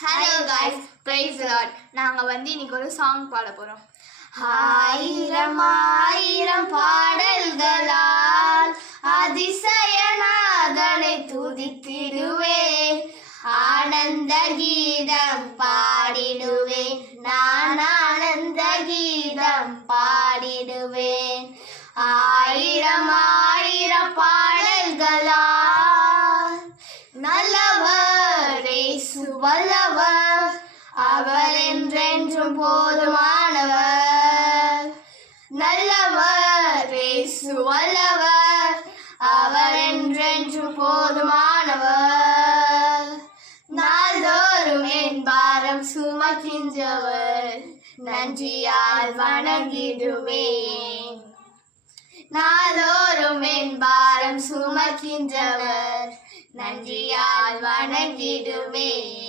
Hello guys, price Lord. நாங்கள் இன்னைக்கு ஒரு சாங் பாட போகிறோம். ஆயிரம் ஆயிரம் பாடல்களால் அதிசயநாதனை துதித்திடுவேன், ஆனந்த கீதம் பாடிடுவேன், நான் ஆனந்த கீதம் பாடிடுவேன். ஆயிரம் ஆயிரம் பாடல்களால் நல்லவர் இயேசு வல்லவர், அவர் என்றென்றும் போதுமானவர். நல்லவர் இயேசு வல்லவர், அவர் என்றென்றும் போதுமானவர். நாள்தோறும் என் பாரம் சுமக்கின்றவர், நன்றியால் வணங்கிடுவேன். நாள்தோறும் என் பாரம் சுமக்கின்றவர், நன்றியால் வணங்கிடுவேன்.